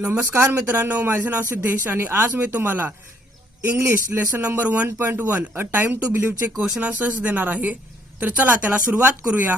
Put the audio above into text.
नमस्कार मित्रांनो, माझे नाव सिद्धेश आणि आज मी तुम्हाला English lesson number 1.1 a time to believe चे क्वेश्चन आन्सर्स देणार आहे। तर चला त्याला सुरुवात करूया।